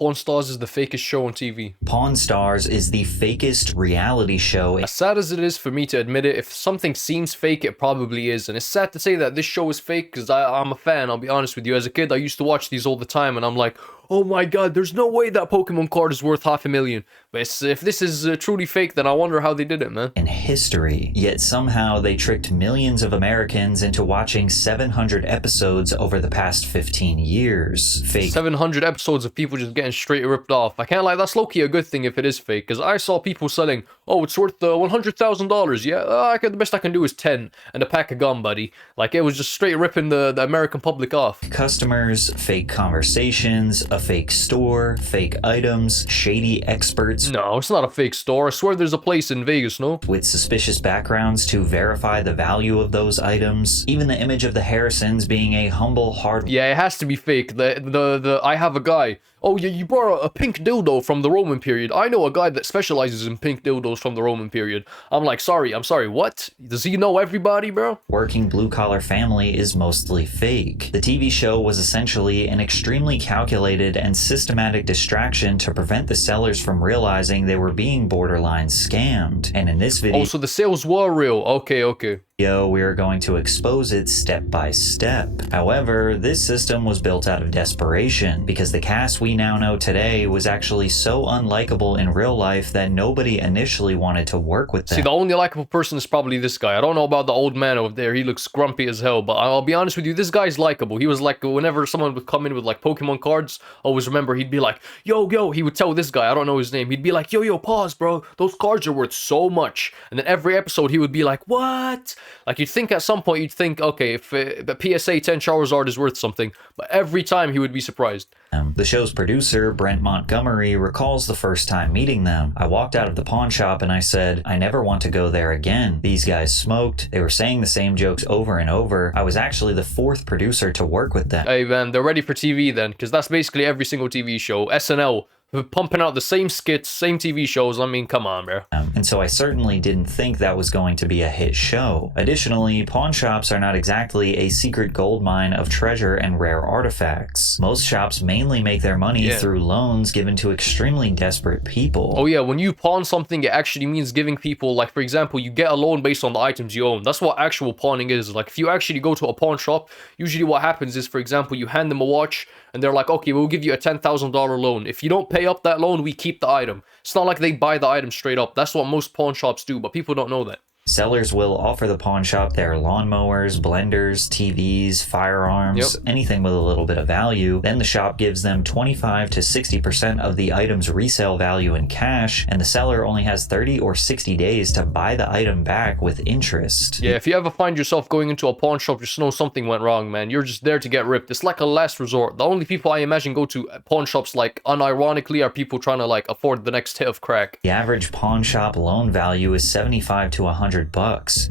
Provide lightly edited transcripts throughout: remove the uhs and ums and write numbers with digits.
Pawn Stars is the fakest show on TV. Pawn Stars is the fakest reality show. As sad as it is for me to admit it, if something seems fake, it probably is. And it's sad to say that this show is fake because I'm a fan, I'll be honest with you. As a kid, I used to watch these all the time and I'm like, oh my god, there's no way that Pokemon card is worth $500,000. But if this is truly fake, then I wonder how they did it, man. In history. Yet somehow they tricked millions of Americans into watching 700 episodes over the past 15 years. Fake. 700 episodes of people just getting straight ripped off. I can't lie, that's low-key a good thing if it is fake. Because I saw people selling, oh, it's worth $100,000. Yeah, the best I can do is 10 and a pack of gum, buddy. Like, it was just straight ripping the American public off. Customers, fake conversations, a fake store, fake items, shady experts. No, it's not a fake store. I swear there's a place in Vegas, no? With suspicious backgrounds to verify the value of those items. Even the image of the Harrisons being a humble, hard... Yeah, it has to be fake. I have a guy. Oh, yeah, you brought a pink dildo from the Roman period. I know a guy that specializes in pink dildos from the Roman period. I'm like, I'm sorry, what? Does he know everybody, bro? Working blue-collar family is mostly fake. The TV show was essentially an extremely calculated and systematic distraction to prevent the sellers from realizing they were being borderline scammed. And in this video... Oh, so the sales were real. Okay. We are going to expose it step by step. However, this system was built out of desperation because the cast we now know today was actually so unlikable in real life that nobody initially wanted to work with them. See, the only likable person is probably this guy. I don't know about the old man over there. He looks grumpy as hell, but I'll be honest with you, this guy's likable. He was like, whenever someone would come in with like Pokemon cards, always remember he'd be like, yo, he would tell this guy, I don't know his name, he'd be like, yo, pause, bro. Those cards are worth so much. And then every episode he would be like, what? Like, you'd think at some point, okay, if the PSA 10 Charizard is worth something, but every time he would be surprised. The show's producer, Brent Montgomery, recalls the first time meeting them. I walked out of the pawn shop and I said, I never want to go there again. These guys smoked. They were saying the same jokes over and over. I was actually the fourth producer to work with them. Hey, man, they're ready for TV then, because that's basically every single TV show. SNL. Pumping out the same skits, same TV shows. I mean, come on, bro. And so I certainly didn't think that was going to be a hit show. Additionally, pawn shops are not exactly a secret goldmine of treasure and rare artifacts. Most shops mainly make their money through loans given to extremely desperate people. Oh yeah, when you pawn something, it actually means giving people, like, for example, you get a loan based on the items you own. That's what actual pawning is. Like, if you actually go to a pawn shop, usually what happens is, for example, you hand them a watch, and they're like, okay, we'll give you a $10,000 loan. If you don't pay up that loan, we keep the item. It's not like they buy the item straight up. That's what most pawn shops do, but people don't know that. Sellers will offer the pawn shop their lawnmowers, blenders, TVs, firearms, anything with a little bit of value. Then the shop gives them 25 to 60% of the item's resale value in cash, and the seller only has 30 or 60 days to buy the item back with interest. Yeah, if you ever find yourself going into a pawn shop, just know something went wrong, man. You're just there to get ripped. It's like a last resort. The only people I imagine go to pawn shops, like, unironically, are people trying to, like, afford the next hit of crack. The average pawn shop loan value is $75 to $100,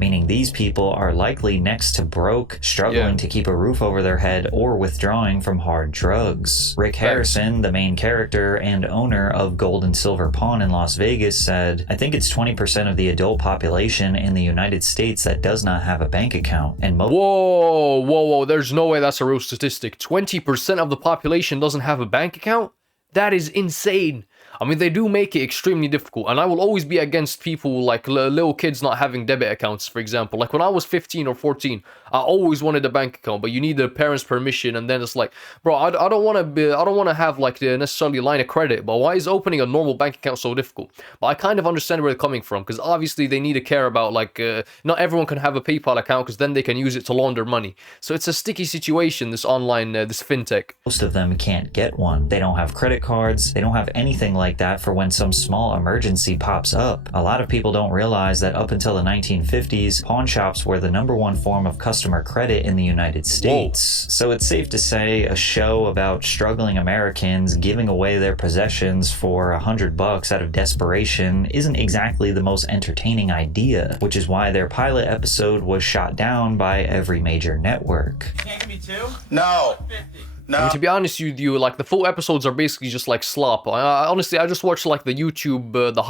meaning these people are likely next to broke, struggling to keep a roof over their head, or withdrawing from hard drugs. Rick Harrison, the main character and owner of Gold and Silver Pawn in Las Vegas, said, I think it's 20% of the adult population in the United States that does not have a bank account, and Whoa, there's no way that's a real statistic. 20% of the population doesn't have a bank account? That is insane. I mean, they do make it extremely difficult, and I will always be against people like little kids not having debit accounts, for example. Like, when I was 15 or 14, I always wanted a bank account, but you need the parents' permission, and then it's like, bro, I don't want to have, like, the necessarily line of credit, but why is opening a normal bank account so difficult? But I kind of understand where they're coming from, because obviously they need to care about, like, not everyone can have a PayPal account, because then they can use it to launder money. So it's a sticky situation, this online, this fintech. Most of them can't get one. They don't have credit cards. They don't have anything like that for when some small emergency pops up. A lot of people don't realize that up until the 1950s, pawn shops were the #1 form of customer credit in the United States. So it's safe to say a show about struggling Americans giving away their possessions for $100 out of desperation isn't exactly the most entertaining idea, which is why their pilot episode was shot down by every major network. You can't give me two? No. 50. No. I mean, to be honest with you, like, the full episodes are basically just like slop. Honestly, I just watched like the YouTube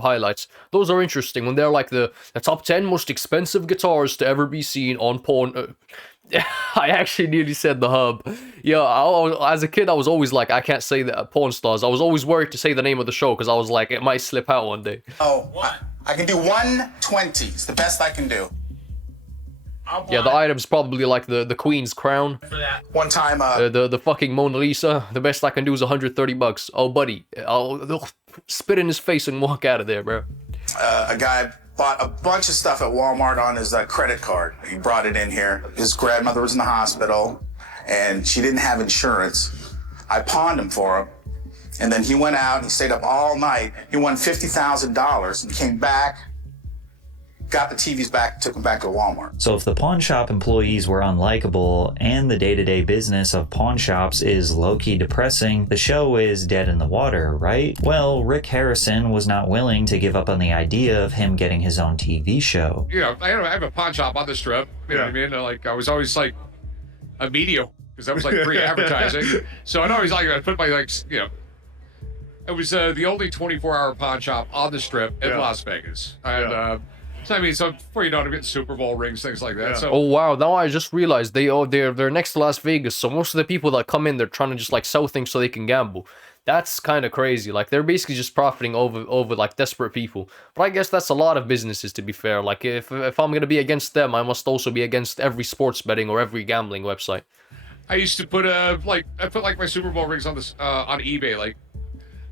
highlights. Those are interesting when they're like the top 10 most expensive guitars to ever be seen on I actually nearly said the hub. Yeah, as a kid, I was always like, I can't say that porn stars. I was always worried to say the name of the show because I was like, it might slip out one day. Oh, I can do 120. It's the best I can do. Yeah, the item's probably like the Queen's crown. For that. One time, The fucking Mona Lisa. The best I can do is $130. Oh, buddy, they'll spit in his face and walk out of there, bro. a guy bought a bunch of stuff at Walmart on his credit card. He brought it in here. His grandmother was in the hospital, and she didn't have insurance. I pawned him for him. And then he went out and he stayed up all night. He won $50,000 and came back, got the TVs back, took them back to Walmart. So if the pawn shop employees were unlikable and the day-to-day business of pawn shops is low-key depressing, the show is dead in the water, right? Well, Rick Harrison was not willing to give up on the idea of him getting his own TV show. You know, I have a pawn shop on the strip. You know what I mean? Like, I was always like a media, because that was like free advertising. So I'd always like, I'd put my, like, you know, it was the only 24-hour pawn shop on the strip in Las Vegas. And, so I mean, so before you know it, I'm getting Super Bowl rings, things like that. So Oh wow, now I just realized they're next to Las Vegas, so most of the people that come in, they're trying to just like sell things so they can gamble. That's kind of crazy. Like, they're basically just profiting over like desperate people. But I guess that's a lot of businesses, to be fair. Like, if I'm gonna be against them, I must also be against every sports betting or every gambling website. I used to put I put like my Super Bowl rings on this on eBay like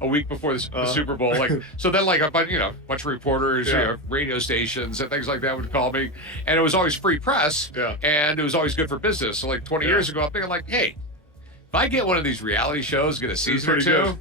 a week before the Super Bowl, like, so then like a bunch of reporters, you know, radio stations and things like that would call me, and it was always free press, and it was always good for business. So like 20 years ago, I'm thinking like, hey, if I get one of these reality shows, get a season or two,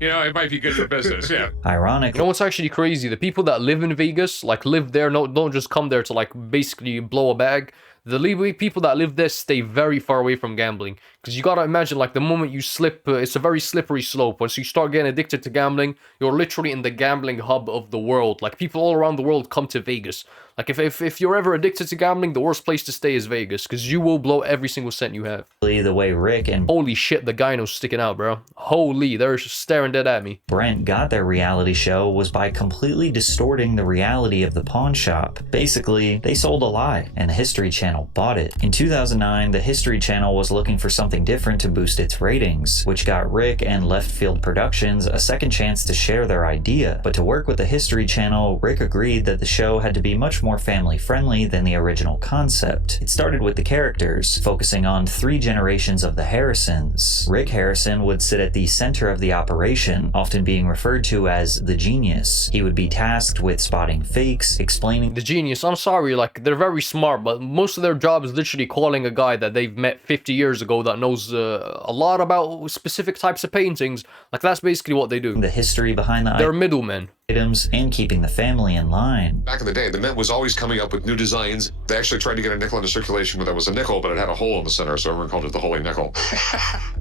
you know, it might be good for business. Yeah. Ironically, You know what's actually crazy? The people that live in Vegas, like live there, don't just come there to like basically blow a bag. The people that live there stay very far away from gambling. Because you gotta imagine, like, the moment you slip, it's a very slippery slope. Once you start getting addicted to gambling, you're literally in the gambling hub of the world. Like, people all around the world come to Vegas. Like, if you're ever addicted to gambling, the worst place to stay is Vegas. Because you will blow every single cent you have. the way Rick and Holy shit, the gyno's sticking out, bro. Holy, they're just staring dead at me. Brent got their reality show was by completely distorting the reality of the pawn shop. Basically, they sold a lie, and the History Channel bought it. In 2009, the History Channel was looking for something different to boost its ratings, which got Rick and Left Field Productions a second chance to share their idea. But to work with the History Channel, Rick agreed that the show had to be much more family-friendly than the original concept. It started with the characters, focusing on 3 generations of the Harrisons. Rick Harrison would sit at the center of the operation, often being referred to as the genius. He would be tasked with spotting fakes, explaining The genius, I'm sorry, like, they're very smart, but most of their job is literally calling a guy that they've met 50 years ago that knows a lot about specific types of paintings. Like, that's basically what they do. the history behind the They're middlemen. items and keeping the family in line. Back in the day, the Mint was always coming up with new designs. They actually tried to get a nickel into circulation where there was a nickel, but it had a hole in the center, so everyone called it the Holy Nickel.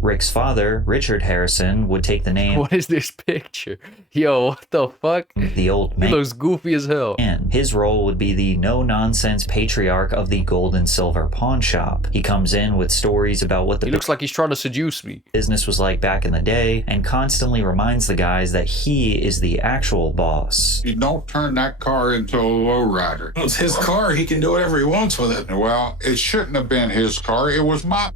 Rick's father, Richard Harrison, would take the name What is this picture? Yo, what the fuck? the Old He Man. looks goofy as hell. His role would be the no-nonsense patriarch of the gold and silver pawn shop. He comes in with stories about what He the looks like he's trying to seduce me. business was like back in the day, and constantly reminds the guys that he is the actual boss. You don't turn that car into a lowrider. It's his car. He can do whatever he wants with it. Well, it shouldn't have been his car. It was my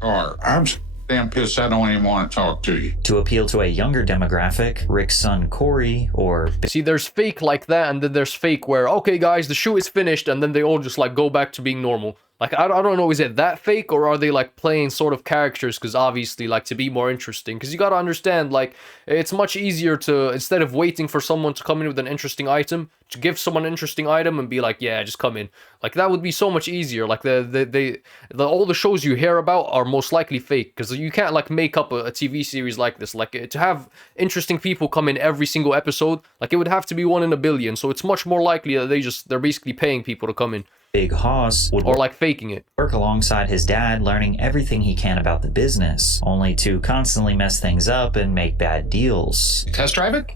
car. I'm so damn pissed I don't even want to talk to you. To appeal to a younger demographic, Rick's son Corey, or See, there's fake like that, and then there's fake where, okay, guys, the shoot is finished, and then they all just, like, go back to being normal. Like, I don't know, is it that fake, or are they, like, playing sort of characters, because obviously, like, to be more interesting? Because you gotta understand, like, it's much easier to, instead of waiting for someone to come in with an interesting item, to give someone an interesting item and be like, yeah, just come in. Like, that would be so much easier. Like, all the shows you hear about are most likely fake, because you can't, like, make up a TV series like this. Like, to have interesting people come in every single episode, like, it would have to be 1 in a billion, so it's much more likely that they're basically paying people to come in. Big Hoss would Or, like, faking it. work alongside his dad, learning everything he can about the business, only to constantly mess things up and make bad deals. Test drive it?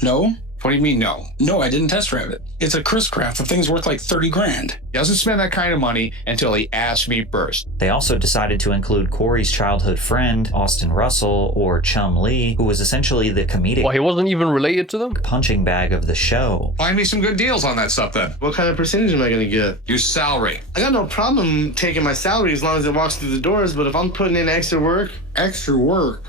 No, What do you mean, no? No, I didn't test drive it. It's a Chris Craft. The thing's worth like 30 grand. He doesn't spend that kind of money until he asks me first. They also decided to include Corey's childhood friend, Austin Russell, or Chum Lee, who was essentially the comedic Well, he wasn't even related to them? punching bag of the show. Find me some good deals on that stuff then. What kind of percentage am I going to get? Your salary. I got no problem taking my salary as long as it walks through the doors, but if I'm putting in extra work, Extra work.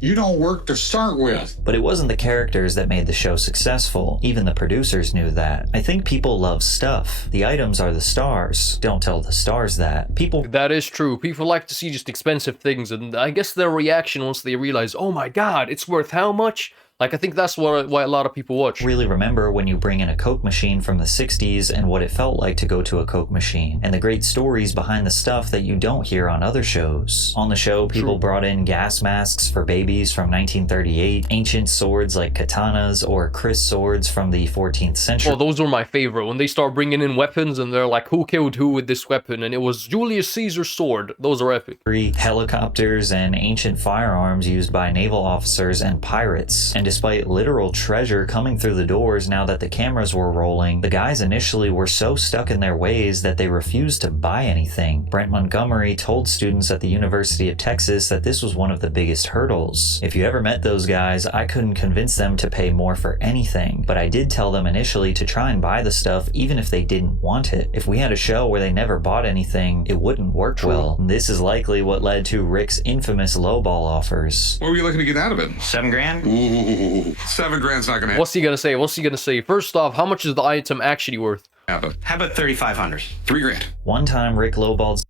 You don't work to start with. But it wasn't the characters that made the show successful. Even the producers knew that. I think people love stuff. The items are the stars. Don't tell the stars that. People That is true. People like to see just expensive things, and I guess their reaction once they realize, oh my god, it's worth how much? Like, I think that's why a lot of people watch. really remember when you bring in a Coke machine from the 60s and what it felt like to go to a Coke machine, and the great stories behind the stuff that you don't hear on other shows. On the show, people brought in gas masks for babies from 1938, ancient swords like katanas or Chris swords from the 14th century. Oh, those were my favorite. When they start bringing in weapons and they're like, who killed who with this weapon? And it was Julius Caesar's sword. Those are epic. Helicopters and ancient firearms used by naval officers and pirates. And despite literal treasure coming through the doors now that the cameras were rolling, the guys initially were so stuck in their ways that they refused to buy anything. Brent Montgomery told students at the University of Texas that this was one of the biggest hurdles. If you ever met those guys, I couldn't convince them to pay more for anything, but I did tell them initially to try and buy the stuff even if they didn't want it. If we had a show where they never bought anything, it wouldn't work well. This is likely what led to Rick's infamous lowball offers. What were you looking to get out of it? $7 grand? Ooh, $7,000's not gonna What's he gonna say? What's he gonna say? First off, how much is the item actually worth? happen. how about 3,500? $3,000. One time Rick lowballed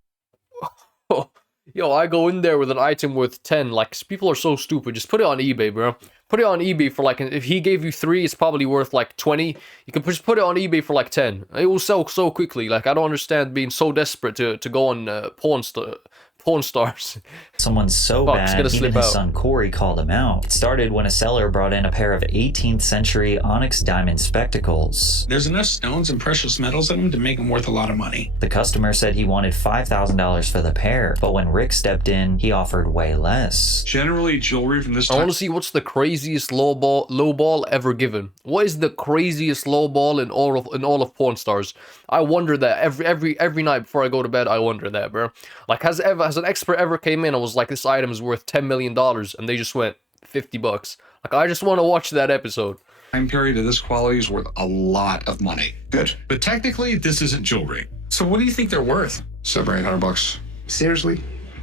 Yo, I go in there with an item worth 10. Like, people are so stupid. Just put it on eBay, bro. Put it on eBay for like, if he gave you 3, it's probably worth like 20. You can just put it on eBay for like 10. It will sell so quickly. Like, I don't understand being so desperate to go on porn stars. someone so Fuck, it's bad, gonna even slip his out. son Corey called him out. It started when a seller brought in a pair of 18th century onyx diamond spectacles. There's enough stones and precious metals in them to make them worth a lot of money. The customer said he wanted $5,000 for the pair, but when Rick stepped in, he offered way less. Generally, jewelry from this I time. want to see what's the craziest lowball ever given. What is the craziest lowball in all of porn stars? I wonder that every night before I go to bed. I wonder that, bro. Like, has an expert ever came in and was like, this item is worth $10 million, and they just went $50? Like, I just want to watch that episode. Time period of this quality is worth a lot of money. Good. But technically, this isn't jewelry. So what do you think they're worth? $700 or $800. Seriously?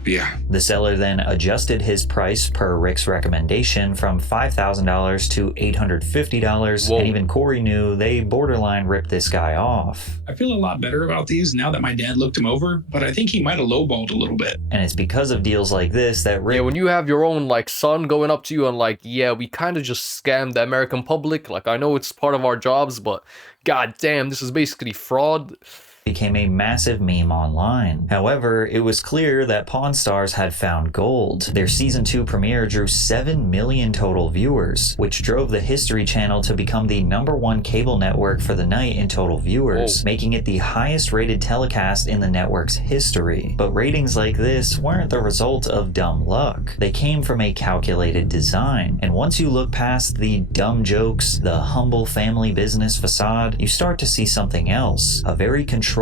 Yeah. The seller then adjusted his price per Rick's recommendation from $5,000 to $850, Whoa. and even Corey knew they borderline ripped this guy off. I feel a lot better about these now that my dad looked him over, but I think he might have lowballed a little bit. And it's because of deals like this that Rick Yeah, when you have your own, like, son going up to you and like, yeah, we kind of just scammed the American public. Like, I know it's part of our jobs, but god damn, this is basically fraud. became a massive meme online. However, it was clear that Pawn Stars had found gold. Their season 2 premiere drew 7 million total viewers, which drove the History Channel to become the #1 cable network for the night in total viewers, making it the highest rated telecast in the network's history. But ratings like this weren't the result of dumb luck. They came from a calculated design. And once you look past the dumb jokes, the humble family business facade, you start to see something else. A very controlled,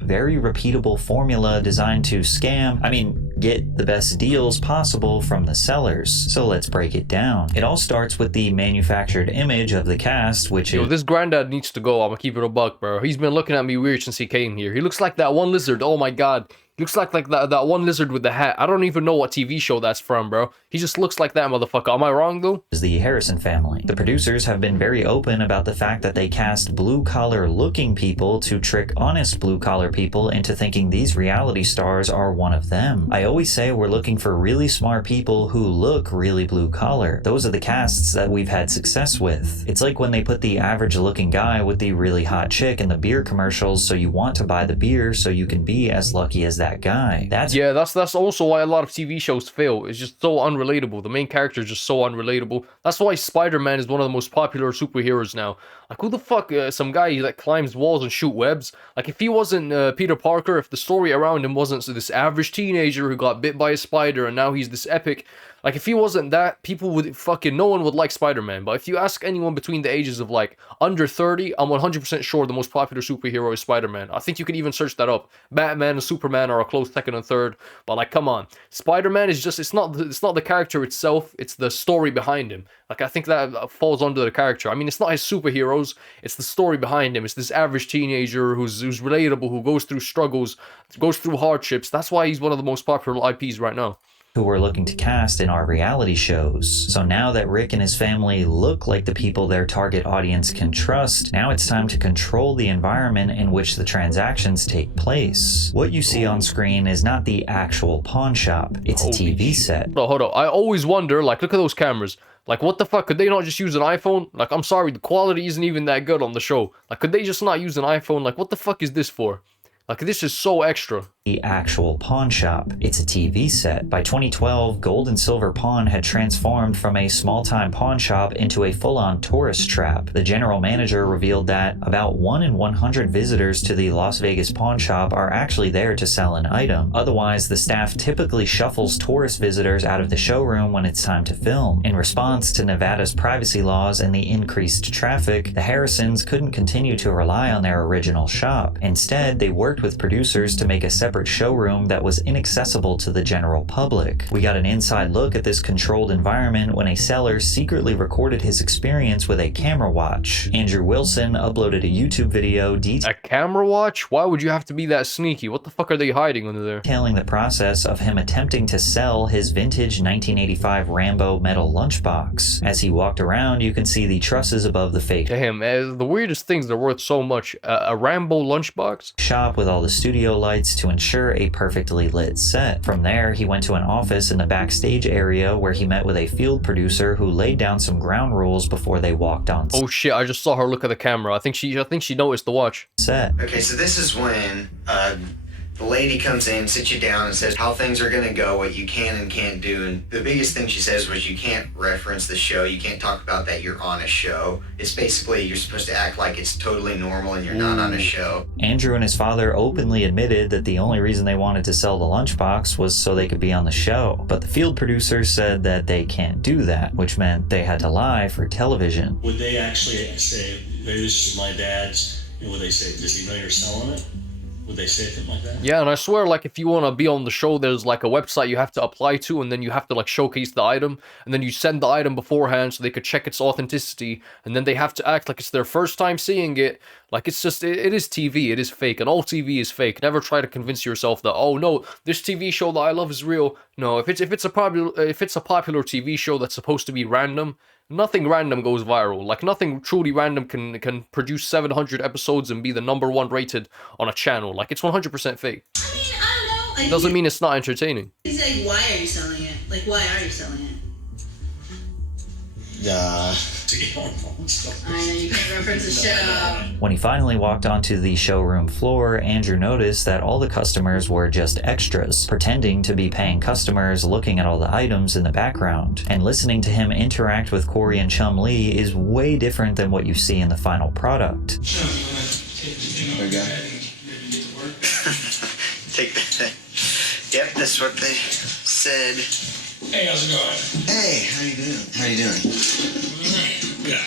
very repeatable formula designed to get the best deals possible from the sellers. So let's break it down. It all starts with the manufactured image of the cast, which Yo, is this granddad needs to go. I'm gonna keep it a buck, bro. He's been looking at me weird since he came here. He looks like that one lizard. Oh my god. He looks like that one lizard with the hat. I don't even know what TV show that's from, bro. He just looks like that motherfucker. Am I wrong, though? the Harrison family. The producers have been very open about the fact that they cast blue-collar looking people to trick honest blue-collar people into thinking these reality stars are one of them. I always say we're looking for really smart people who look really blue-collar. Those are the casts that we've had success with. It's like when they put the average-looking guy with the really hot chick in the beer commercials, so you want to buy the beer so you can be as lucky as that guy. That's also why a lot of TV shows fail. It's just so unrelatable. The main character is just so unrelatable. That's why Spider-Man is one of the most popular superheroes now. Like, who the fuck, some guy that climbs walls and shoot webs? Like, if he wasn't Peter Parker, if the story around him wasn't this average teenager who got bit by a spider and now he's this epic, Like, if he wasn't that, people would fucking, no one would like Spider-Man. But if you ask anyone between the ages of, like, under 30, I'm 100% sure the most popular superhero is Spider-Man. I think you could even search that up. Batman and Superman are a close second and third. But, like, come on. Spider-Man is just, it's not the character itself, it's the story behind him. Like, I think that falls under the character. I mean, it's not his superheroes, it's the story behind him. It's this average teenager who's relatable, who goes through struggles, goes through hardships. That's why he's one of the most popular IPs right now. Who we're looking to cast in our reality shows. So now that Rick and his family look like the people their target audience can trust, now it's time to control the environment in which the transactions take place. What you see on screen is not the actual pawn shop, it's a TV set. Hold on. I always wonder, like, look at those cameras. Like, what the fuck? Could they not just use an iPhone? Like, I'm sorry, the quality isn't even that good on the show. Like, could they just not use an iPhone? Like, what the fuck is this for? Like, this is so extra. The actual pawn shop. It's a TV set. By 2012, Gold and Silver Pawn had transformed from a small-time pawn shop into a full-on tourist trap. The general manager revealed that about 1 in 100 visitors to the Las Vegas pawn shop are actually there to sell an item. Otherwise, the staff typically shuffles tourist visitors out of the showroom when it's time to film. In response to Nevada's privacy laws and the increased traffic, the Harrisons couldn't continue to rely on their original shop. Instead, they worked with producers to make a separate showroom that was inaccessible to the general public. We got an inside look at this controlled environment when a seller secretly recorded his experience with a camera watch. Andrew Wilson uploaded a YouTube video A camera watch? Why would you have to be that sneaky? What the fuck are they hiding under there? detailing the process of him attempting to sell his vintage 1985 Rambo metal lunchbox. As he walked around, you can see the trusses above the fake Damn, the weirdest things are worth so much. A Rambo lunchbox? shop with all the studio lights to ensure a perfectly lit set. From there, he went to an office in the backstage area where he met with a field producer who laid down some ground rules before they walked on Oh shit, I just saw her look at the camera. I think she noticed the watch. set. Okay, so this is when the lady comes in, sits you down, and says how things are going to go, what you can and can't do. And the biggest thing she says was you can't reference the show. You can't talk about that you're on a show. It's basically you're supposed to act like it's totally normal and you're not on a show. Andrew and his father openly admitted that the only reason they wanted to sell the lunchbox was so they could be on the show. But the field producer said that they can't do that, which meant they had to lie for television. Would they actually say, maybe this is my dad's, and would they say, does he know you're selling it? Would they say something like that? Yeah, and I swear, like, if you want to be on the show, there's like a website you have to apply to, and then you have to like showcase the item, and then you send the item beforehand so they could check its authenticity, and then they have to act like it's their first time seeing it. Like, it's just, it is TV, it is fake, and all TV is fake. Never try to convince yourself that, oh no, this TV show that I love is real. No, if it's a popular TV show that's supposed to be random, nothing random goes viral. Like, nothing truly random can produce 700 episodes and be the #1 rated on a channel. Like, it's 100% fake. I mean, I don't know. Like, Doesn't mean it's not entertaining. He's like, why are you selling it? Like, why are you selling it? To get on phone stuff. I know, you can't reference the show. When he finally walked onto the showroom floor, Andrew noticed that all the customers were just extras, pretending to be paying customers looking at all the items in the background. And listening to him interact with Corey and Chum Lee is way different than what you see in the final product. There you go. Take that. Yep, that's what they said. Hey, how's it going? Hey, how you doing? How you doing? Good.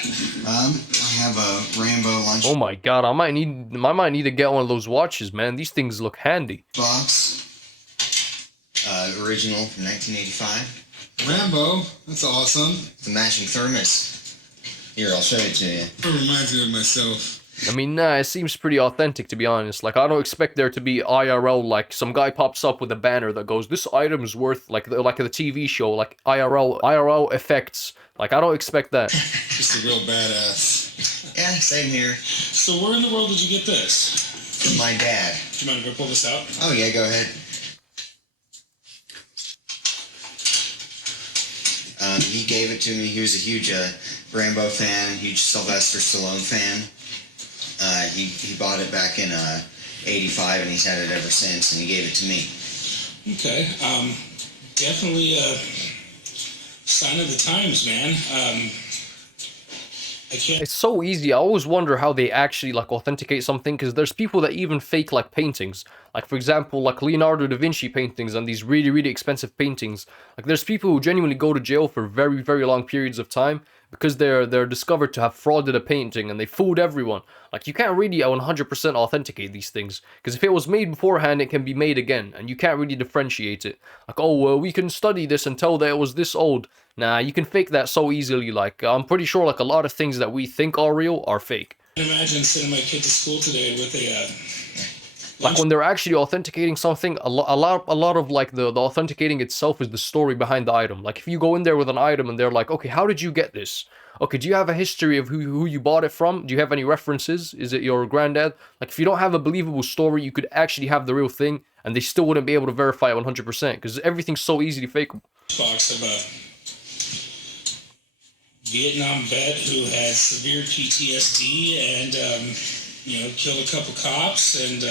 I have a Rambo lunch Oh my god, I might need to get one of those watches, man. These things look handy. box. Original from 1985. Rambo, that's awesome. The matching thermos. Here, I'll show it to you. It reminds me of myself. I mean, nah, it seems pretty authentic, to be honest. Like, I don't expect there to be IRL, like, some guy pops up with a banner that goes, this item is worth, like the TV show, like, IRL effects. Like, I don't expect that. Just a real badass. Yeah, same here. So where in the world did you get this? From my dad. Do you mind if I pull this out? Oh, yeah, go ahead. He gave it to me. He was a huge Rambo fan, huge Sylvester Stallone fan. He bought it back in 85, and he's had it ever since, and he gave it to me. Okay. Definitely a sign of the times, man. It's so easy. I always wonder how they actually like authenticate something, because there's people that even fake like paintings. Like for example, like Leonardo da Vinci paintings and these really, really expensive paintings. Like there's people who genuinely go to jail for very, very long periods of time because they're discovered to have frauded a painting and they fooled everyone. Like you can't really 100% authenticate these things, because if it was made beforehand, it can be made again, and you can't really differentiate it. Like, oh well, we can study this and tell that it was this old. Nah, you can fake that so easily. Like, I'm pretty sure like a lot of things that we think are real are fake. Imagine sending my kid to school today with a like when they're actually authenticating something, a lot of like the authenticating itself is the story behind the item. Like if you go in there with an item and they're like, okay, how did you get this? Okay, do you have a history of who you bought it from? Do you have any references? Is it your granddad? Like if you don't have a believable story, you could actually have the real thing and they still wouldn't be able to verify it 100% because everything's so easy to fake. Box of a Vietnam vet who had severe PTSD and killed a couple cops and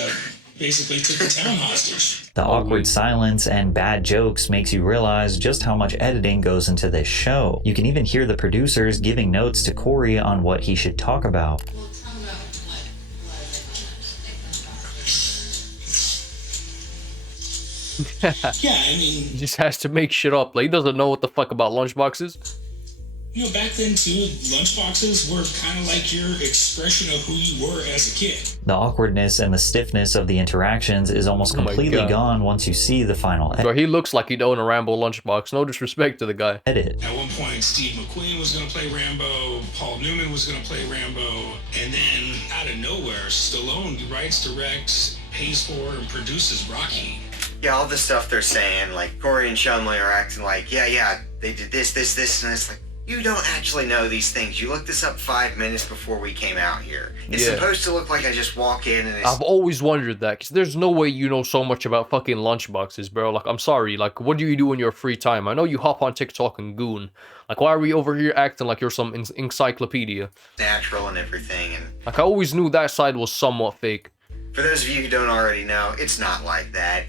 basically took the town hostage. The awkward silence and bad jokes makes you realize just how much editing goes into this show. You can even hear the producers giving notes to Corey on what he should talk about. Yeah, I mean, He just has to make shit up. Like he doesn't know what the fuck about lunchboxes. Back then too, lunchboxes were kind of like your expression of who you were as a kid. The awkwardness and the stiffness of the interactions is almost completely gone once you see the final Bro, he looks like he'd own a Rambo lunchbox. No disrespect to the guy. edit. At one point, Steve McQueen was going to play Rambo, Paul Newman was going to play Rambo, and then out of nowhere, Stallone writes, directs, pays for, and produces Rocky. Yeah, all the stuff they're saying, like Corey and Shumley are acting like, yeah, they did this, and it's like, you don't actually know these things. You looked this up 5 minutes before we came out here. It's supposed to look like I just walk in and it's... I've always wondered that, because there's no way you know so much about fucking lunchboxes, bro. Like, I'm sorry, like, what do you do in your free time? I know you hop on TikTok and goon. Like, why are we over here acting like you're some encyclopedia? natural and everything, and Like, I always knew that side was somewhat fake. for those of you who don't already know, it's not like that.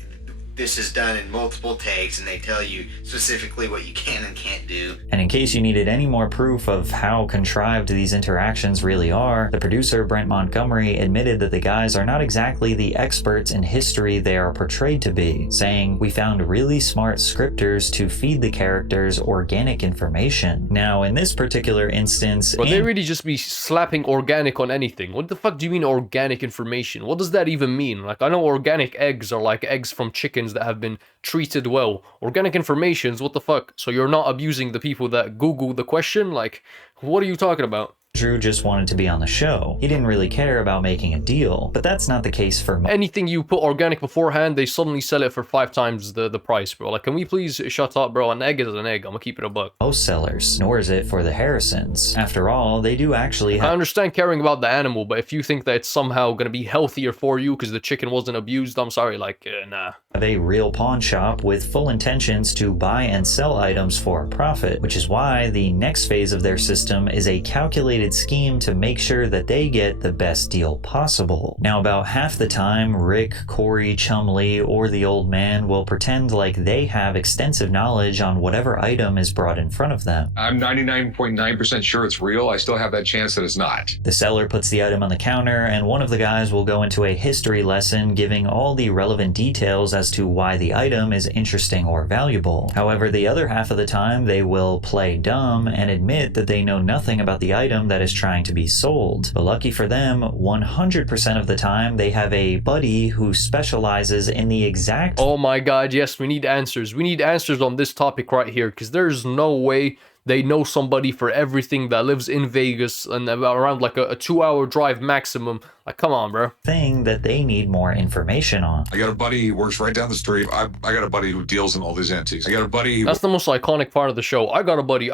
This is done in multiple takes, and they tell you specifically what you can and can't do. And in case you needed any more proof of how contrived these interactions really are, the producer Brent Montgomery admitted that the guys are not exactly the experts in history they are portrayed to be, saying, "We found really smart scripters to feed the characters organic information." Now, in this particular instance, But they really just be slapping organic on anything. What the fuck do you mean organic information? What does that even mean? Like, I know organic eggs are like eggs from chickens that have been treated well. Organic informations, what the fuck? So you're not abusing the people that Google the question? Like, what are you talking about? Drew just wanted to be on the show. He didn't really care about making a deal, but that's not the case for anything you put organic beforehand, they suddenly sell it for 5 times the price, bro. Like, can we please shut up, bro? An egg is an egg. I'm gonna keep it a buck. most sellers, nor is it for the Harrisons. After all, they do actually I understand caring about the animal, but if you think that it's somehow gonna be healthier for you because the chicken wasn't abused, I'm sorry, like, nah. have a real pawn shop with full intentions to buy and sell items for a profit, which is why the next phase of their system is a calculated scheme to make sure that they get the best deal possible. Now, about half the time, Rick, Corey, Chumley, or the old man will pretend like they have extensive knowledge on whatever item is brought in front of them. I'm 99.9% sure it's real. I still have that chance that it's not. The seller puts the item on the counter, and one of the guys will go into a history lesson giving all the relevant details as to why the item is interesting or valuable. However, the other half of the time, they will play dumb and admit that they know nothing about the item that is trying to be sold. But lucky for them, 100% of the time, they have a buddy who specializes in the exact... Oh my god, yes, we need answers. We need answers on this topic right here, because there's no way they know somebody for everything that lives in Vegas and around like a 2-hour drive maximum. Like, come on, bro. thing that they need more information on. I got a buddy who works right down the street. I got a buddy who deals in all these antiques. I got a buddy who That's the most iconic part of the show. I got a buddy.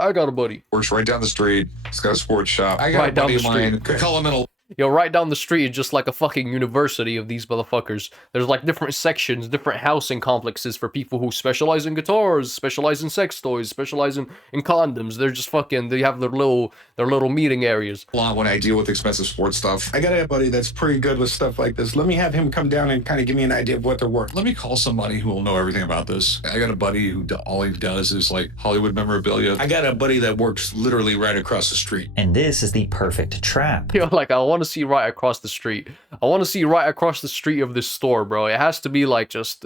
works right down the street. He's got a sports shop. I got Right a down buddy the of mine. street. Could call him in a Yo, right down the street is just like a fucking university of these motherfuckers. There's like different sections, different housing complexes for people who specialize in guitars, specialize in sex toys, specialize in condoms. They're just fucking, they have their little meeting areas. A lot when I deal with expensive sports stuff. I got a buddy that's pretty good with stuff like this. Let me have him come down and kind of give me an idea of what they're worth. Let me call somebody who will know everything about this. I got a buddy who all he does is like Hollywood memorabilia. I got a buddy that works literally right across the street. And this is the perfect trap. Yo, like, I want to see right across the street. I want to see right across the street of this store, bro. It has to be like just...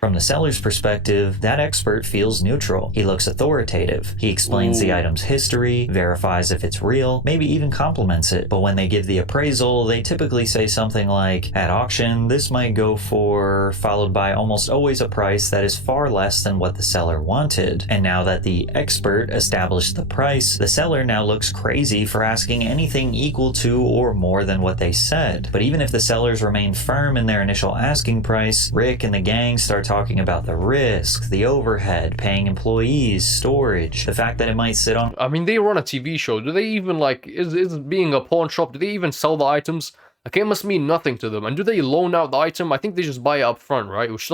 From the seller's perspective, that expert feels neutral. He looks authoritative. He explains the item's history, verifies if it's real, maybe even compliments it. But when they give the appraisal, they typically say something like, at auction, this might go for, followed by almost always a price that is far less than what the seller wanted. And now that the expert established the price, the seller now looks crazy for asking anything equal to or more than what they said. But even if the sellers remain firm in their initial asking price, Rick and the gang start talking about the risk, the overhead, paying employees, storage, the fact that it might sit on... I mean, they run a TV show. Do they even, like, is being a pawn shop, do they even sell the items? Like, it must mean nothing to them. And do they loan out the item? I think they just buy it up front, right? Which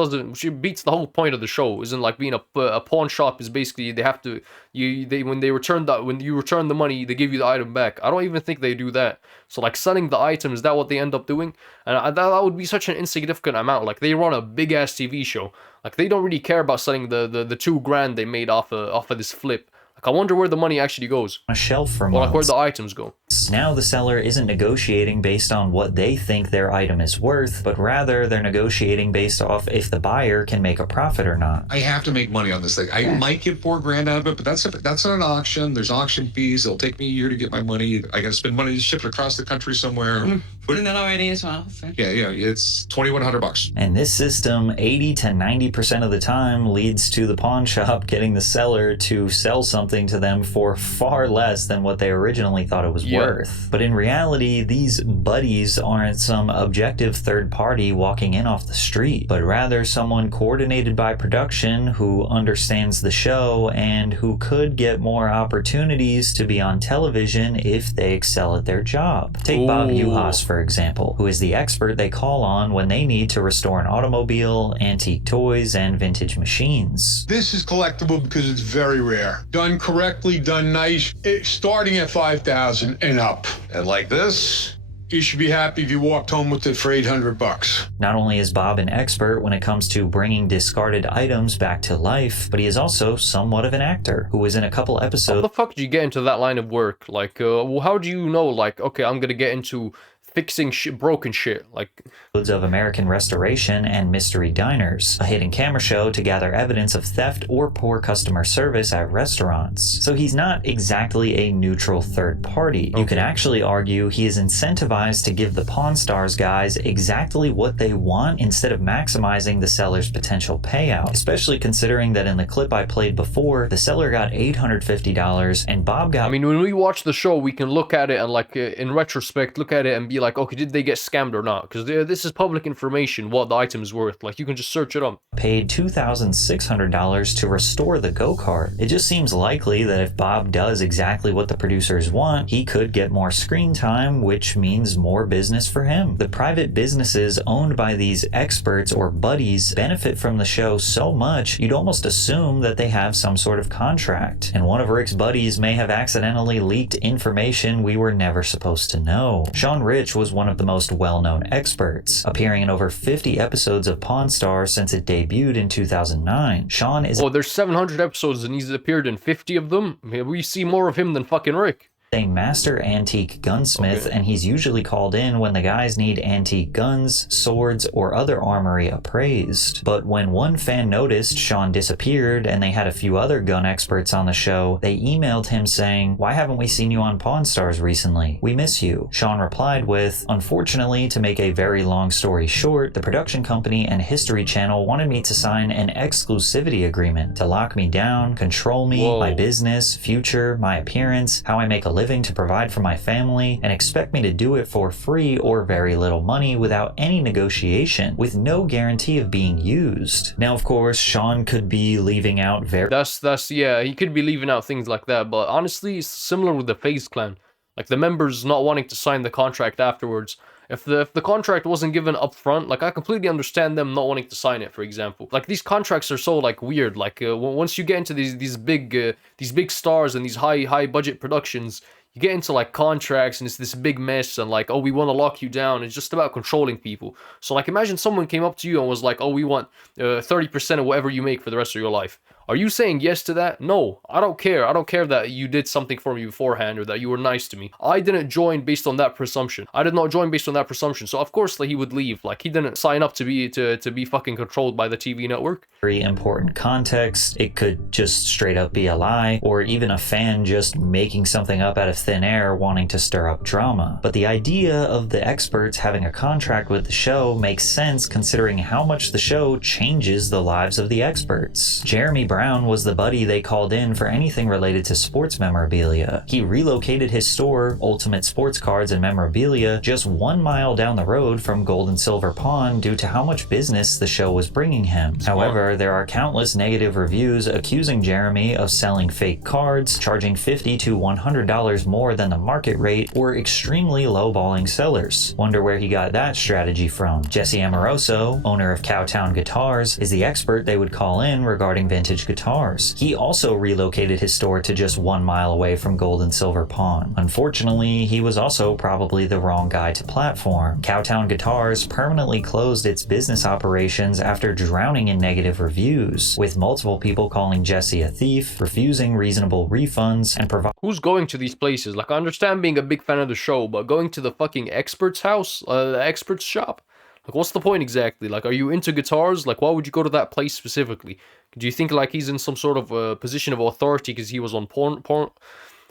beats the whole point of the show. Isn't like being a pawn shop is basically they have to when you return the money, they give you the item back. I don't even think they do that. So like selling the item, is that what they end up doing? And that would be such an insignificant amount. Like they run a big ass TV show. Like they don't really care about selling the $2,000 they made off of this flip. Like, I wonder where the money actually goes. A shelf for or months. like where the items go. Now the seller isn't negotiating based on what they think their item is worth, but rather they're negotiating based off if the buyer can make a profit or not. I have to make money on this thing. I might get $4,000 out of it, but that's on an auction. There's auction fees. It'll take me a year to get my money. I got to spend money to ship it across the country somewhere. Isn't that already as well? So. Yeah, it's $2,100. And this system, 80 to 90% of the time, leads to the pawn shop getting the seller to sell something to them for far less than what they originally thought it was worth. But in reality, these buddies aren't some objective third party walking in off the street, but rather someone coordinated by production who understands the show and who could get more opportunities to be on television if they excel at their job. Take Bob Uhas, for example, who is the expert they call on when they need to restore an automobile, antique toys, and vintage machines. This is collectible because it's very rare. Done correctly, done nice, starting at $5,000 and up. And like this, you should be happy if you walked home with it for $800. Not only is Bob an expert when it comes to bringing discarded items back to life, but he is also somewhat of an actor who was in a couple episodes. How the fuck did you get into that line of work? Like, how do you know, like, okay, I'm gonna get into fixing broken shit, like of American Restoration and Mystery Diners, a hidden camera show to gather evidence of theft or poor customer service at restaurants. So he's not exactly a neutral third party. You could actually argue he is incentivized to give the Pawn Stars guys exactly what they want instead of maximizing the seller's potential payout, especially considering that in the clip I played before, the seller got $850 and Bob got... I mean, when we watch the show, we can look at it and like, in retrospect, look at it and be like, okay, did they get scammed or not? Because this is public information, what the item is worth. Like, you can just search it up. Paid $2,600 to restore the go-kart. It just seems likely that if Bob does exactly what the producers want, he could get more screen time, which means more business for him. The private businesses owned by these experts or buddies benefit from the show so much, you'd almost assume that they have some sort of contract. And one of Rick's buddies may have accidentally leaked information we were never supposed to know. Sean Rich was one of the most well-known experts, appearing in over 50 episodes of Pawn Stars since it debuted in 2009. Sean is... Oh, there's 700 episodes and he's appeared in 50 of them? We see more of him than fucking Rick. A master antique gunsmith, and he's usually called in when the guys need antique guns, swords, or other armory appraised. But when one fan noticed Sean disappeared and they had a few other gun experts on the show, they emailed him saying, "Why haven't we seen you on Pawn Stars recently? We miss you." Sean replied with, "Unfortunately, to make a very long story short, the production company and History Channel wanted me to sign an exclusivity agreement to lock me down, control me, my business, future, my appearance, how I make a living to provide for my family, and expect me to do it for free or very little money without any negotiation, with no guarantee of being used." Now, of course, Sean could be leaving out yeah, he could be leaving out things like that, but honestly, it's similar with the FaZe clan. Like the members not wanting to sign the contract afterwards. If the contract wasn't given up front, like I completely understand them not wanting to sign it, for example. Like these contracts are so like weird. Like once you get into these big stars and these high budget productions, you get into like contracts and it's this big mess and like, oh, we want to lock you down. It's just about controlling people. So like imagine someone came up to you and was like, oh, we want 30% of whatever you make for the rest of your life. Are you saying yes to that? No, I don't care. I don't care that you did something for me beforehand or that you were nice to me. I didn't join based on that presumption. I did not join based on that presumption. So of course like, he would leave. Like he didn't sign up to be fucking controlled by the TV network. Very important context. It could just straight up be a lie, or even a fan just making something up out of thin air wanting to stir up drama. But the idea of the experts having a contract with the show makes sense considering how much the show changes the lives of the experts. Jeremy Brown was the buddy they called in for anything related to sports memorabilia. He relocated his store, Ultimate Sports Cards and Memorabilia, just 1 mile down the road from Gold and Silver Pond due to how much business the show was bringing him. However, there are countless negative reviews accusing Jeremy of selling fake cards, charging $50 to $100 more than the market rate, or extremely lowballing sellers. Wonder where he got that strategy from. Jesse Amoroso, owner of Cowtown Guitars, is the expert they would call in regarding vintage guitars. He also relocated his store to just 1 mile away from Gold and Silver Pond. Unfortunately, he was also probably the wrong guy to platform. Cowtown Guitars permanently closed its business operations after drowning in negative reviews, with multiple people calling Jesse a thief, refusing reasonable refunds, and providing— Who's going to these places? Like I understand being a big fan of the show, but going to the fucking expert's house, the expert's shop? Like what's the point exactly? Like are you into guitars? Like why would you go to that place specifically? Do you think like he's in some sort of position of authority because he was on porn?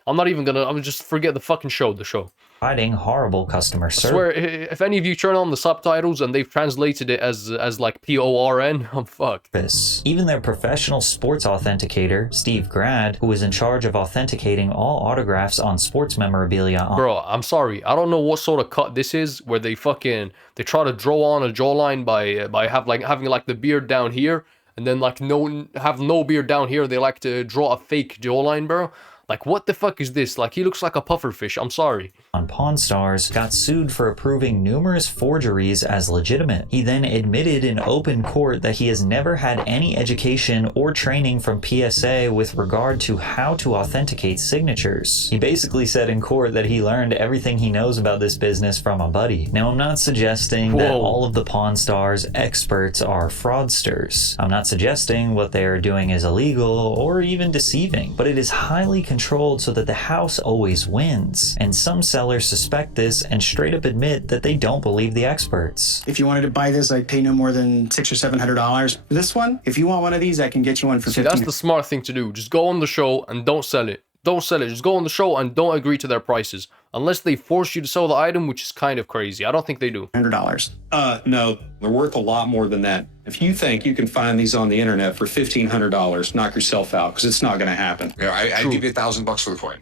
I'm gonna just forget the fucking show, the show. Providing horrible customer service. I swear, if any of you turn on the subtitles and they've translated it as like PORN, I'm fucked. Even their professional sports authenticator, Steve Grad, who is in charge of authenticating all autographs on sports memorabilia on— Bro, I'm sorry, I don't know what sort of cut this is, where they try to draw on a jawline by having like the beard down here, and then like no beard down here. They like to draw a fake jawline, bro. Like, what the fuck is this? Like, he looks like a pufferfish. I'm sorry. On Pawn Stars, got sued for approving numerous forgeries as legitimate. He then admitted in open court that he has never had any education or training from PSA with regard to how to authenticate signatures. He basically said in court that he learned everything he knows about this business from a buddy. Now, I'm not suggesting that all of the Pawn Stars experts are fraudsters. I'm not suggesting what they are doing is illegal or even deceiving, but it is highly controlled so that the house always wins. And some sellers suspect this and straight up admit that they don't believe the experts. If you wanted to buy this, I'd pay no more than $600 or $700. This one, if you want one of these, I can get you one for $15. See, that's the smart thing to do. Just go on the show and don't sell it. Don't sell it. Just go on the show and don't agree to their prices. Unless they force you to sell the item, which is kind of crazy. I don't think they do. $100. No, they're worth a lot more than that. If you think you can find these on the internet for $1,500, knock yourself out, because it's not going to happen. Yeah, I'd give you $1,000 for the coin.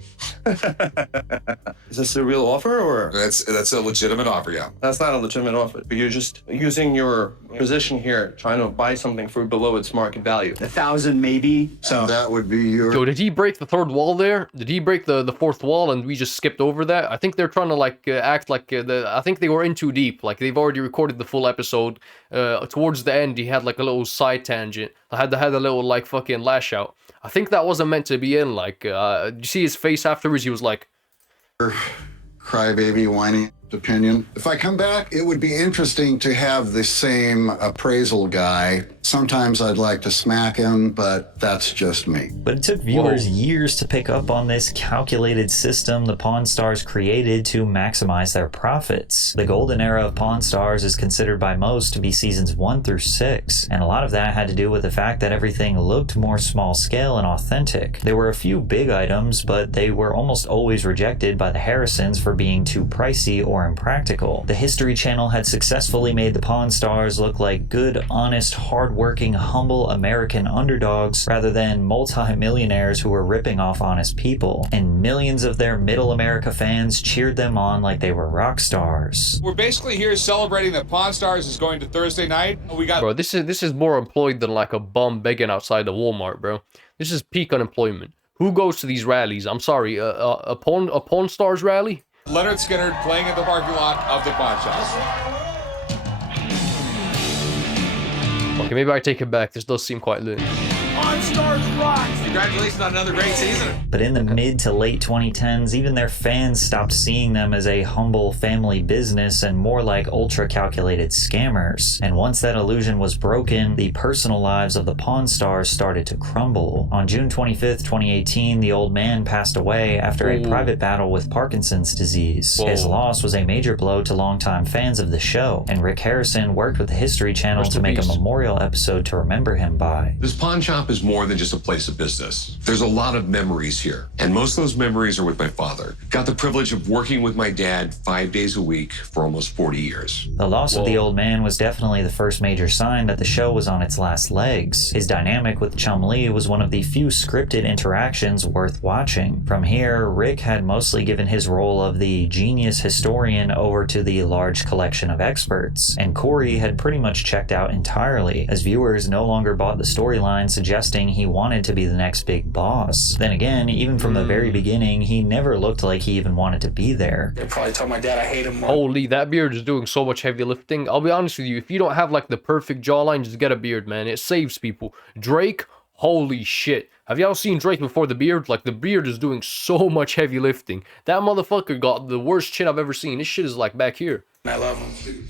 Is this a real offer, or? That's a legitimate offer, yeah. That's not a legitimate offer. But you're just using your position here, trying to buy something for below its market value. $1,000 maybe. So that would be your. Yo, did he break the third wall there? Did he break the fourth wall and we just skipped over that? I think they're trying to like act like I think they were in too deep. Like they've already recorded the full episode. Towards the end, he had like a little side tangent. I had a little like fucking lash out. I think that wasn't meant to be in. Like, you see his face afterwards? He was like, crybaby, whiny opinion. If I come back, it would be interesting to have the same appraisal guy. Sometimes I'd like to smack him, but that's just me. But it took viewers years to pick up on this calculated system the Pawn Stars created to maximize their profits. The golden era of Pawn Stars is considered by most to be seasons 1 through 6, and a lot of that had to do with the fact that everything looked more small scale and authentic. There were a few big items, but they were almost always rejected by the Harrisons for being too pricey or impractical. The History Channel had successfully made the Pawn Stars look like good, honest, hard-working, humble American underdogs rather than multi-millionaires who were ripping off honest people. And millions of their middle America fans cheered them on like they were rock stars. We're basically here celebrating that Pawn Stars is going to Thursday night. We got— bro, this is more employed than like a bum begging outside the Walmart, bro. This is peak unemployment. Who goes to these rallies? I'm sorry, a Pawn Stars rally? Leonard Skinner playing in the parking lot of the pawn shop. Okay, maybe I take it back. This does seem quite lit. Pawn Stars rocks! Congratulations on another great season. But in the mid to late 2010s, even their fans stopped seeing them as a humble family business and more like ultra-calculated scammers. And once that illusion was broken, the personal lives of the Pawn Stars started to crumble. On June 25th, 2018, the old man passed away after a private battle with Parkinson's disease. His loss was a major blow to longtime fans of the show, and Rick Harrison worked with the History Channel to make a memorial episode to remember him by. This pawn shop is more than just a place of business. There's a lot of memories here, and most of those memories are with my father. Got the privilege of working with my dad 5 days a week for almost 40 years. The loss of the old man was definitely the first major sign that the show was on its last legs. His dynamic with Chum Lee was one of the few scripted interactions worth watching. From here, Rick had mostly given his role of the genius historian over to the large collection of experts, and Corey had pretty much checked out entirely, as viewers no longer bought the storyline suggesting he wanted to be the next big boss. Then again, even from the very beginning, he never looked like he even wanted to be there. They probably told my dad I hate him more. Holy, that beard is doing so much heavy lifting. I'll be honest with you, if you don't have like the perfect jawline, just get a beard, man. It saves people. Drake, holy shit. Have y'all seen Drake before the beard? Like, the beard is doing so much heavy lifting. That motherfucker got the worst chin I've ever seen. This shit is like back here. I love him.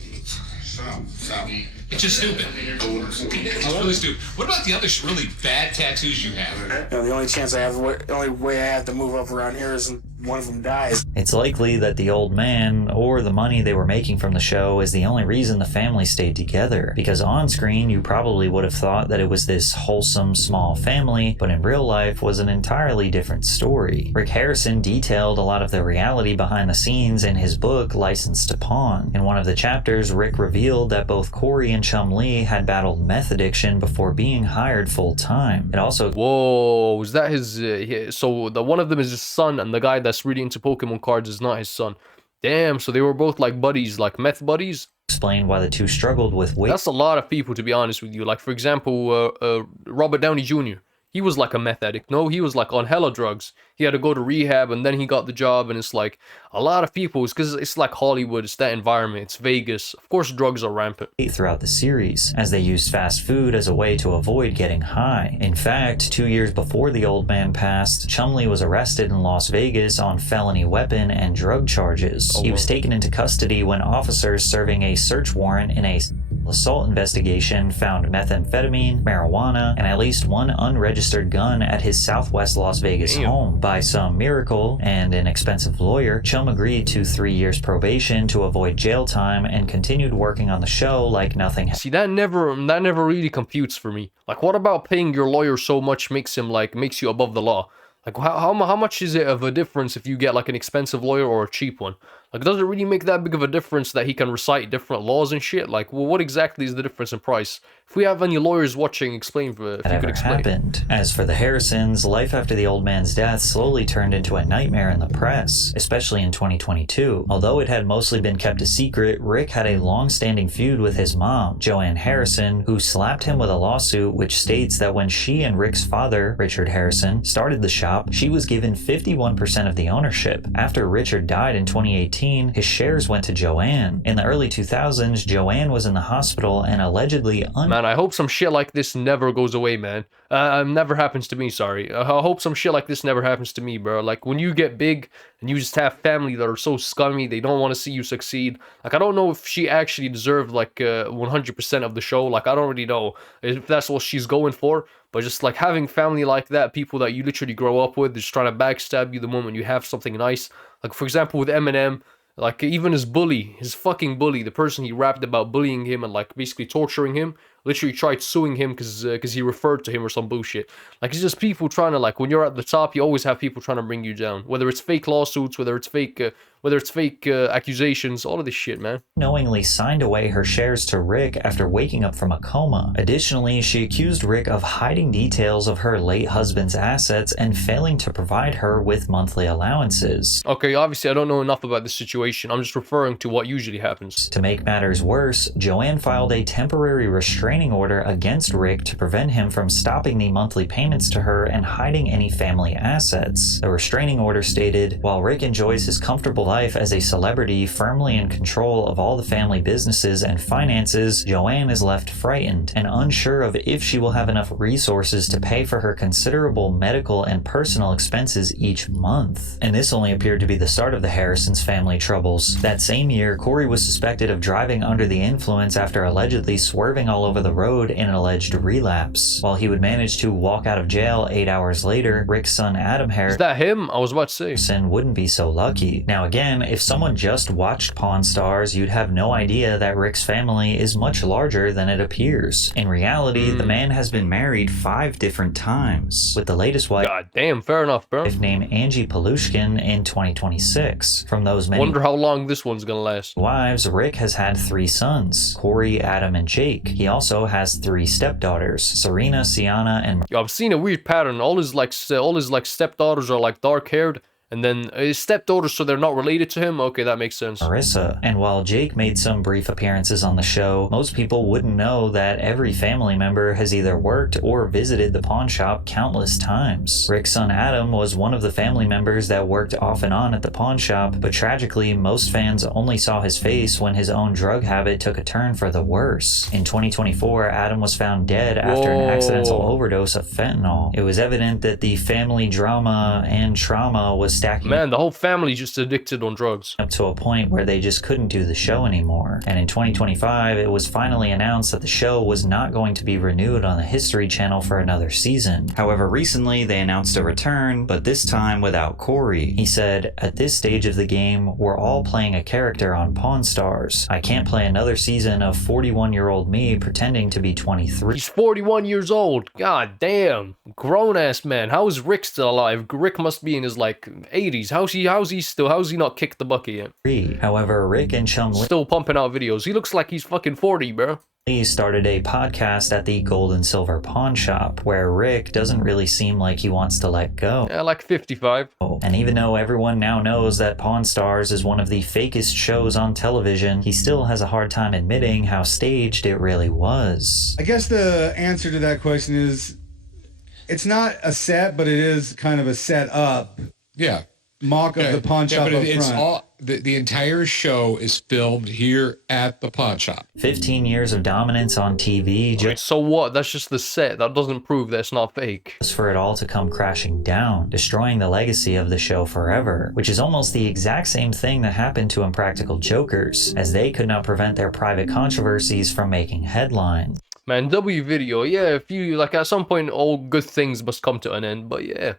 Stop. It's just stupid. It's really stupid. What about the other really bad tattoos you have? The only chance I have, the only way I have to move up around here is one of them dies. It's likely that the old man, or the money they were making from the show, is the only reason the family stayed together. Because on screen, you probably would have thought that it was this wholesome, small family, but in real life was an entirely different story. Rick Harrison detailed a lot of the reality behind the scenes in his book, Licensed to Pawn. In one of the chapters, Rick revealed that both Corey and Chum Lee had battled meth addiction before being hired full-time. It also— Whoa, is that his... so the one of them is his son, and the guy that's really into Pokemon cards is not his son. Damn, so they were both like buddies, like meth buddies? Explained why the two struggled with weight. That's a lot of people, to be honest with you. Like, for example, Robert Downey Jr., he was like a meth addict. No, he was like on hella drugs. He had to go to rehab, and then he got the job, and it's like a lot of people. It's because it's like Hollywood. It's that environment. It's Vegas. Of course, drugs are rampant. Throughout the series, as they used fast food as a way to avoid getting high. In fact, 2 years before the old man passed, Chumlee was arrested in Las Vegas on felony weapon and drug charges. He was taken into custody when officers serving a search warrant in a assault investigation found methamphetamine, marijuana, and at least one unregistered gun at his southwest Las Vegas home. By some miracle and an expensive lawyer, Chum agreed to 3 years probation to avoid jail time and continued working on the show like nothing. See, that never really computes for me. Like, what about paying your lawyer so much makes you above the law? Like, how much is it of a difference if you get like an expensive lawyer or a cheap one? Like, does it really make that big of a difference that he can recite different laws and shit? Like, well, what exactly is the difference in price? If we have any lawyers watching, explain if you could explain. Happened. As for the Harrisons, life after the old man's death slowly turned into a nightmare in the press, especially in 2022. Although it had mostly been kept a secret, Rick had a long-standing feud with his mom, Joanne Harrison, who slapped him with a lawsuit which states that when she and Rick's father, Richard Harrison, started the shop, she was given 51% of the ownership. After Richard died in 2018, his shares went to Joanne. In the early 2000s, Joanne was in the hospital and allegedly Man, I hope some shit like this never goes away, man. Never happens to me, sorry. I hope some shit like this never happens to me, bro. Like, when you get big and you just have family that are so scummy, they don't want to see you succeed. Like, I don't know if she actually deserved, like, 100% of the show. Like, I don't really know if that's what she's going for. But just, like, having family like that, people that you literally grow up with, just trying to backstab you the moment you have something nice. Like, for example, with Eminem, like, even his bully, his fucking bully, the person he rapped about bullying him and, like, basically torturing him, literally tried suing him because he referred to him or some bullshit. Like, it's just people trying to, like, when you're at the top, you always have people trying to bring you down. Whether it's fake lawsuits, whether it's fake accusations, all of this shit, man. Knowingly signed away her shares to Rick after waking up from a coma. Additionally, she accused Rick of hiding details of her late husband's assets and failing to provide her with monthly allowances. Okay, obviously I don't know enough about this situation. I'm just referring to what usually happens. To make matters worse, Joanne filed a temporary restraining restraining order against Rick to prevent him from stopping the monthly payments to her and hiding any family assets. The restraining order stated, while Rick enjoys his comfortable life as a celebrity firmly in control of all the family businesses and finances, Joanne is left frightened and unsure of if she will have enough resources to pay for her considerable medical and personal expenses each month. And this only appeared to be the start of the Harrisons' family troubles. That same year, Corey was suspected of driving under the influence after allegedly swerving all over the road in an alleged relapse. While he would manage to walk out of jail 8 hours later, Rick's son Adam Harrison Is that him? I was about to say. wouldn't be so lucky. Now again, if someone just watched Pawn Stars, you'd have no idea that Rick's family is much larger than it appears. In reality, the man has been married 5 different times, with the latest wife God damn, fair enough, bro. named Angie Palushkin in 2026. From those many Wonder how long this one's gonna last. wives, Rick has had 3 sons, Corey, Adam, and Jake. He also has 3 stepdaughters, Serena, Sienna, and Yo, I've seen a weird pattern. All his stepdaughters are like dark haired, and then his stepdaughters, so they're not related to him. Okay, that makes sense. Marissa. And while Jake made some brief appearances on the show, most people wouldn't know that every family member has either worked or visited the pawn shop countless times. Rick's son Adam was one of the family members that worked off and on at the pawn shop, but tragically, most fans only saw his face when his own drug habit took a turn for the worse. In 2024, Adam was found dead after an accidental overdose of fentanyl. It was evident that the family drama and trauma was stacking. Man, the whole family's just addicted on drugs. Up to a point where they just couldn't do the show anymore. And in 2025, it was finally announced that the show was not going to be renewed on the History Channel for another season. However, recently they announced a return, but this time without Corey. He said, "At this stage of the game, we're all playing a character on Pawn Stars. I can't play another season of 41-year-old me pretending to be 23. He's 41 years old. God damn. Grown ass man. How is Rick still alive? Rick must be in his like 80s. How's he not kicked the bucket yet? However, Rick and Chum still pumping out videos. He looks like he's fucking 40, bro. Lee started a podcast at the Gold and Silver Pawn Shop, where Rick doesn't really seem like he wants to let go. Yeah, like 55. And even though everyone now knows that Pawn Stars is one of the fakest shows on television, he still has a hard time admitting how staged it really was. I guess the answer to that question is, it's not a set, but it is kind of a set up. Yeah. Mock of the pawn shop but up it's front. all the entire show is filmed here at the pawn shop. 15 years of dominance on TV. So what? That's just the set. That doesn't prove that's not fake. Just for it all to come crashing down, destroying the legacy of the show forever, which is almost the exact same thing that happened to Impractical Jokers, as they could not prevent their private controversies from making headlines. Man, W Video, yeah, if you, like, at some point, all good things must come to an end, but yeah.